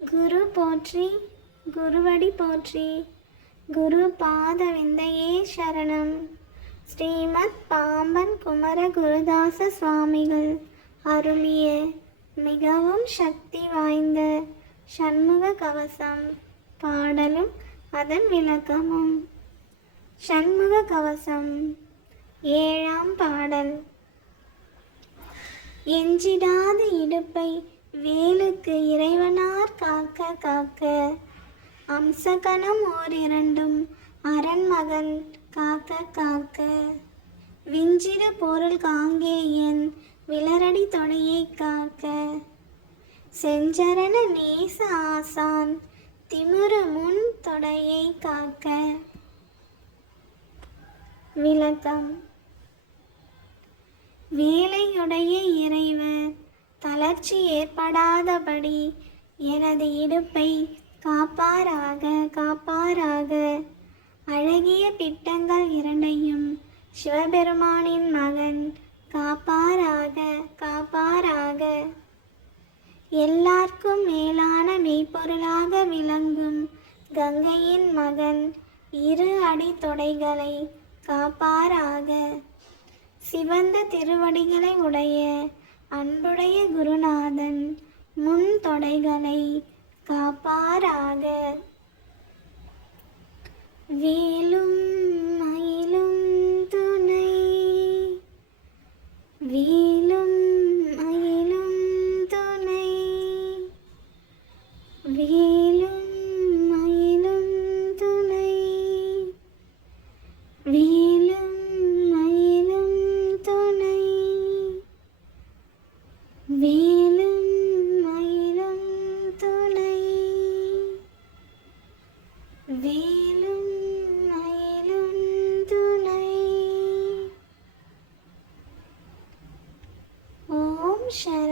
குரு போற்றி குருவடி போற்றி. குரு பாத விந்தையே சரணம். ஸ்ரீமத் பாம்பன் குமர குருதாச சுவாமிகள் அருளிய மிகவும் சக்தி வாய்ந்த சண்முக கவசம் பாடலும் அதன் விளக்கமும். சண்முக கவசம் ஏழாம் பாடல். எஞ்சிடாத இடுப்பை வேலுக்கு இறைவன் காக்க காக்க. அம்சகணம் ஓர் இரண்டும் அரண்மகன் காக்க காக்க. விஞ்சிர பொருள் காங்கேயன் விளரடி தொடையை காக்க. செஞ்சரண நேச ஆசான். திமுரு முன் தொடையை காக்க. விளக்கம். வேலையுடைய இறைவர். தளர்ச்சி ஏற்படாதபடி எனது இடுப்பை காப்பாராக காப்பாராக. அழகிய பிட்டங்கள் இரண்டையும் சிவபெருமானின் மகன் காப்பாராக காப்பாராக. எல்லார்க்கும் மேலான மெய்ப்பொருளாக விளங்கும் கங்கையின் மகன் இரு அடி தொடைகளை காப்பாராக. சிவந்த திருவடிகளை உடைய அன்புடைய குருநாதன் முன் தொடைகளை காப்பாராக. வே ஷேர்